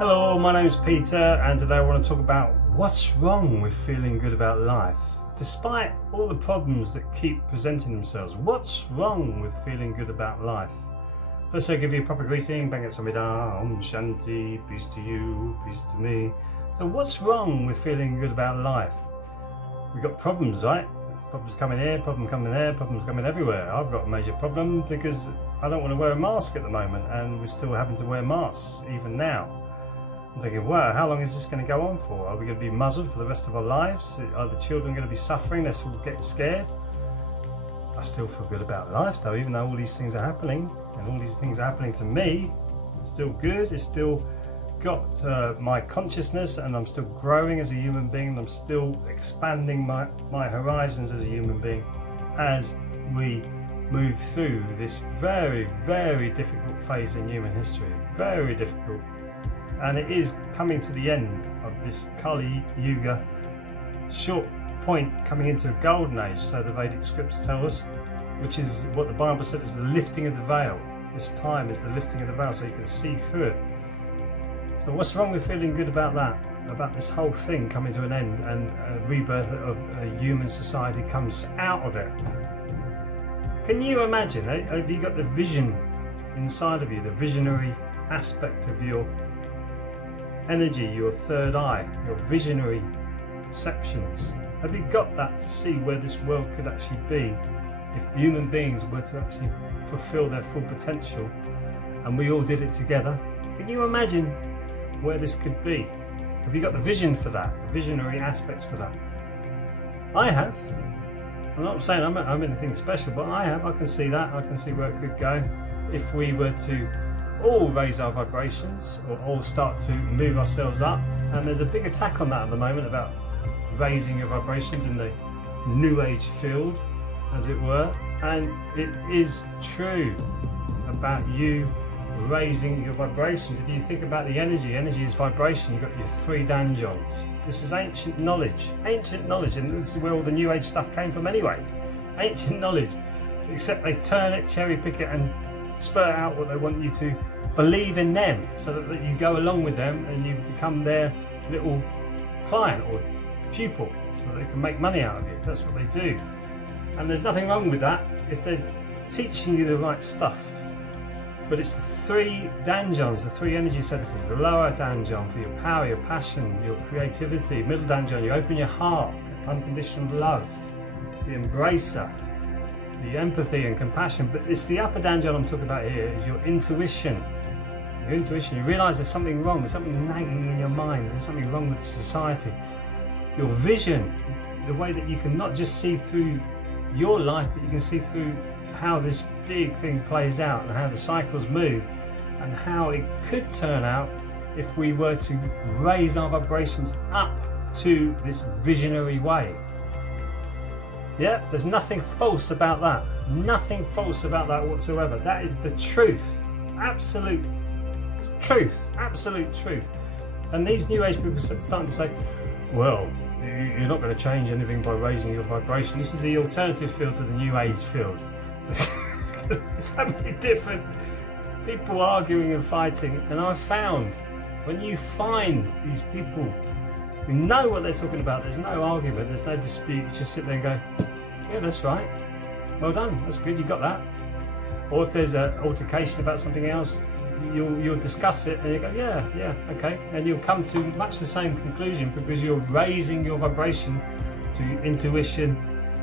Hello, my name is Peter, and today I want to talk about what's wrong with feeling good about life. Despite all the problems that keep presenting themselves, what's wrong with feeling good about life? First, I'll give you a proper greeting. Banga samida, om shanti, peace to you, peace to me. So what's wrong with feeling good about life? We've got problems, right? Problems coming here, problem coming there, problems coming everywhere. I've got a major problem because I don't want to wear a mask at the moment, and we're still having to wear masks even now. I'm thinking, wow, how long is this going to go on for? Are we going to be muzzled for the rest of our lives? Are the children going to be suffering? They're still getting scared? I still feel good about life though, even though all these things are happening, and all these things are happening to me. It's still good. It's still got my consciousness, and I'm still growing as a human being, and I'm still expanding my horizons as a human being as we move through this very, very difficult phase in human history. Very difficult. And it is coming to the end of this Kali Yuga, short point coming into a golden age, so the Vedic scripts tell us, which is what the Bible said is the lifting of the veil. This time is the lifting of the veil, so you can see through it. So what's wrong with feeling good about that? About this whole thing coming to an end, and a rebirth of a human society comes out of it? Can you imagine? Have you got the vision inside of you, the visionary aspect of your energy, your third eye, your visionary perceptions? Have you got that to see where this world could actually be if human beings were to actually fulfill their full potential and we all did it together? Can you imagine where this could be? Have you got the vision for that, the visionary aspects for that? I have. I'm not saying I'm anything special, but I have. I can see that. I can see where it could go if we were to all raise our vibrations, or all start to move ourselves up. And there's a big attack on that at the moment about raising your vibrations in the new age field, as it were. And it is true about you raising your vibrations. If you think about the energy is vibration. You've got your three danjons. This is ancient knowledge, and this is where all the new age stuff came from anyway. Ancient knowledge, except they turn it, cherry pick it, and spurt out what they want you to believe in them, so that you go along with them and you become their little client or pupil, so that they can make money out of you. That's what they do, and there's nothing wrong with that if they're teaching you the right stuff. But it's the three danjons, the three energy centers. The lower danjon for your power, your passion, your creativity. Middle danjon, you open your heart, unconditional love, the embracer, the empathy and compassion. But it's the upper danjon I'm talking about here, is your intuition. Your intuition, you realise there's something wrong, there's something nagging in your mind, there's something wrong with society. Your vision, the way that you can not just see through your life, but you can see through how this big thing plays out, and how the cycles move, and how it could turn out if we were to raise our vibrations up to this visionary way. Yeah, there's nothing false about that. Nothing false about that whatsoever. That is the truth. Absolute truth. Absolute truth. And these new age people are starting to say, well, you're not going to change anything by raising your vibration. This is the alternative field to the new age field. It's so many different people arguing and fighting. And I've found, when you find these people who know what they're talking about, there's no argument, there's no dispute. You just sit there and go, yeah, that's right, well done, that's good, you got that. Or if there's an altercation about something else, you'll discuss it and you go, yeah, okay, and you'll come to much the same conclusion, because you're raising your vibration to your intuition,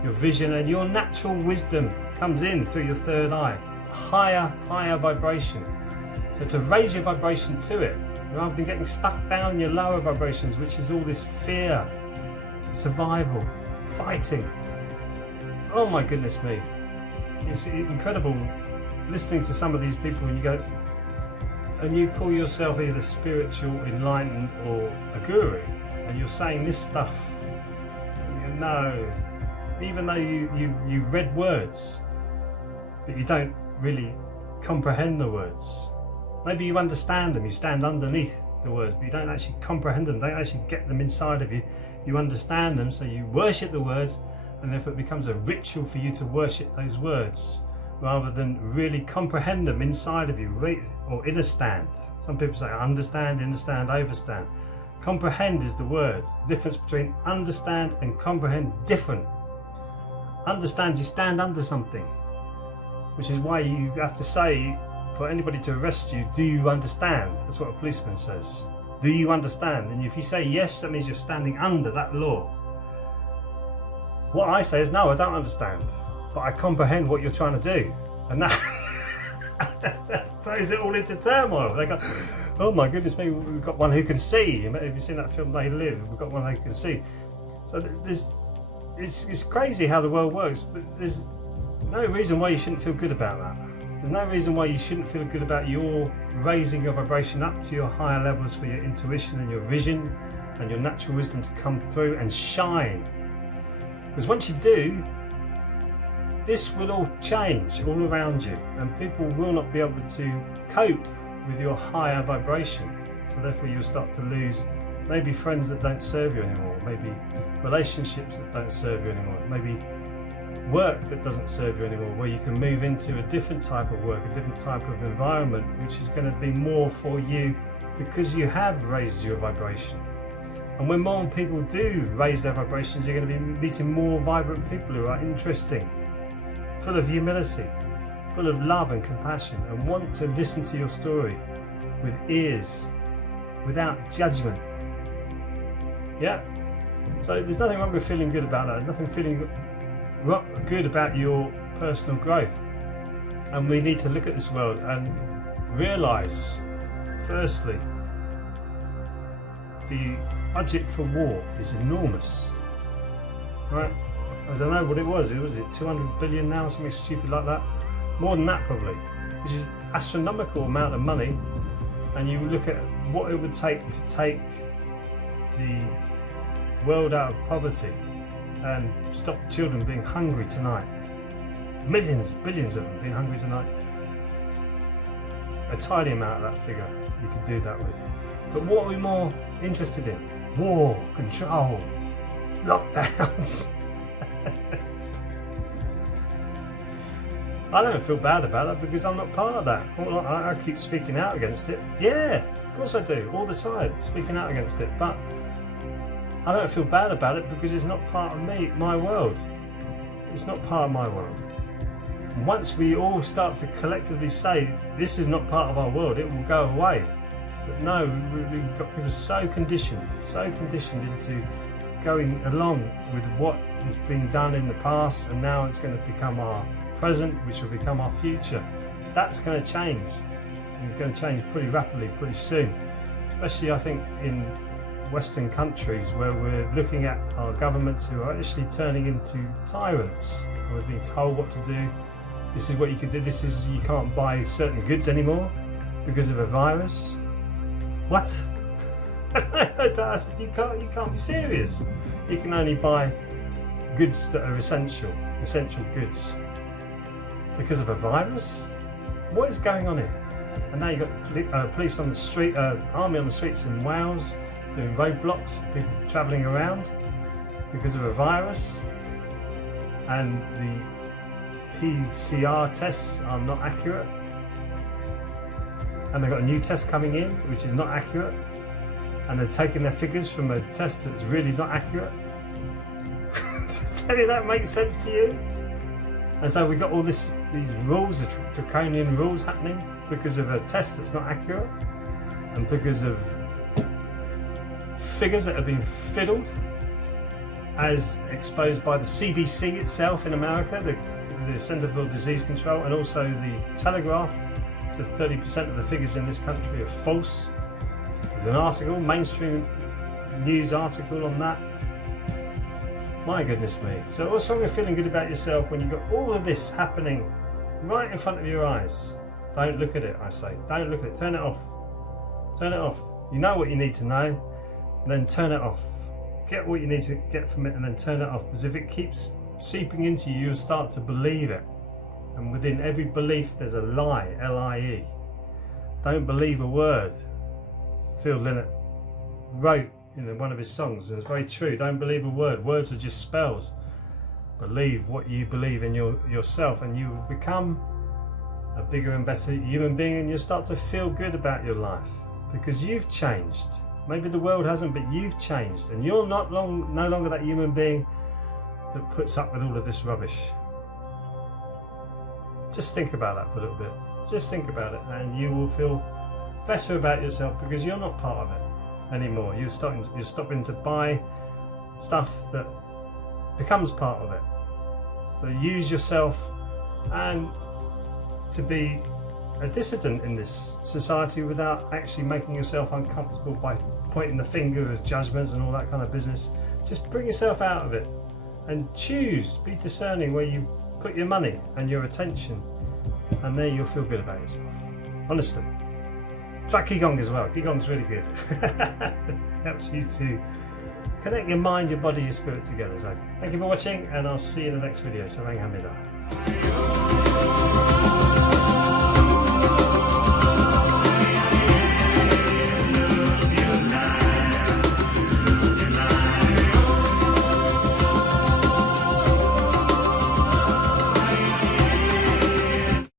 your vision, and your natural wisdom comes in through your third eye. It's a higher vibration. So to raise your vibration to it, rather than getting stuck down in your lower vibrations, which is all this fear, survival, fighting. Oh my goodness me. It's incredible listening to some of these people, and you go, and you call yourself either spiritual, enlightened, or a guru, and you're saying this stuff. And you know, even though you read words, but you don't really comprehend the words. Maybe you understand them, you stand underneath the words, but you don't actually comprehend them, don't actually get them inside of you. You understand them, so you worship the words, and therefore it becomes a ritual for you to worship those words. rather than really comprehend them inside of you, or understand. Some people say understand, overstand. Comprehend is the word. The difference between understand and comprehend, different. Understand, you stand under something, which is why you have to say, for anybody to arrest you, do you understand? That's what a policeman says. Do you understand? And if you say yes, that means you're standing under that law. What I say is, no, I don't understand, but I comprehend what you're trying to do. And that throws it all into turmoil. They go, oh my goodness me, we've got one who can see. Have you seen that film, They Live? We've got one who can see. So it's crazy how the world works, but there's no reason why you shouldn't feel good about that. There's no reason why you shouldn't feel good about your raising your vibration up to your higher levels for your intuition and your vision and your natural wisdom to come through and shine. Because once you do, this will all change all around you, and people will not be able to cope with your higher vibration. So therefore you'll start to lose maybe friends that don't serve you anymore, maybe relationships that don't serve you anymore, maybe work that doesn't serve you anymore, where you can move into a different type of work, a different type of environment, which is going to be more for you because you have raised your vibration. And when more people do raise their vibrations, you're going to be meeting more vibrant people who are interesting, full of humility, full of love and compassion, and want to listen to your story with ears, without judgment. Yeah? So there's nothing wrong with feeling good about that. There's nothing feeling good about your personal growth. And we need to look at this world and realise, firstly, the budget for war is enormous, right? I don't know what it was. Was it 200 billion now, something stupid like that? More than that probably, which is astronomical amount of money. And you look at what it would take to take the world out of poverty and stop children being hungry tonight. Millions, billions of them being hungry tonight. A tiny amount of that figure you could do that with. But what are we more interested in? War, control, lockdowns. I don't feel bad about it because I'm not part of that. I keep speaking out against it. Yeah, of course I do, all the time, speaking out against it. But I don't feel bad about it because it's not part of me, my world. It's not part of my world. And once we all start to collectively say, this is not part of our world, it will go away. But no, we've got people so conditioned into going along with what has been done in the past, and now it's going to become our present, which will become our future. That's going to change. And it's going to change pretty rapidly, pretty soon. Especially, I think, in Western countries where we're looking at our governments who are actually turning into tyrants. We're being told what to do. This is what you can do. This is, you can't buy certain goods anymore because of a virus. What? I said, you can't be serious. You can only buy goods that are essential goods because of a virus. What is going on here? And now you've got police on the street, army on the streets in Wales doing roadblocks, people travelling around because of a virus, and the PCR tests are not accurate, and they've got a new test coming in which is not accurate, and they're taking their figures from a test that's really not accurate. Does any of that make sense to you? And so we've got all these rules, the draconian rules happening because of a test that's not accurate, and because of figures that have been fiddled, as exposed by the CDC itself in America, the Centre for Disease Control, and also the Telegraph. So 30% of the figures in this country are false. There's an article, mainstream news article on that. My goodness me. So what's wrong with feeling good about yourself when you've got all of this happening right in front of your eyes? Don't look at it, I say. Don't look at it. Turn it off. Turn it off. You know what you need to know, and then turn it off. Get what you need to get from it and then turn it off. Because if it keeps seeping into you, you'll start to believe it. And within every belief there's a lie, L-I-E. Don't believe a word. Phil Lynott wrote in one of his songs, and it's very true, don't believe a word. Words are just spells. Believe what you believe in yourself, and you will become a bigger and better human being, and you'll start to feel good about your life because you've changed. Maybe the world hasn't, but you've changed, and you're no longer that human being that puts up with all of this rubbish. Just think about that for a little bit. Just think about it, and you will feel better about yourself because you're not part of it anymore. You're stopping to buy stuff that becomes part of it. So use yourself and to be a dissident in this society without actually making yourself uncomfortable by pointing the finger as judgments and all that kind of business. Just bring yourself out of it and choose, be discerning where you put your money and your attention, and there you'll feel good about yourself. Honestly. Try Qigong as well. Qigong's really good. Helps you to connect your mind, your body, your spirit together. So thank you for watching, and I'll see you in the next video. So Hamida.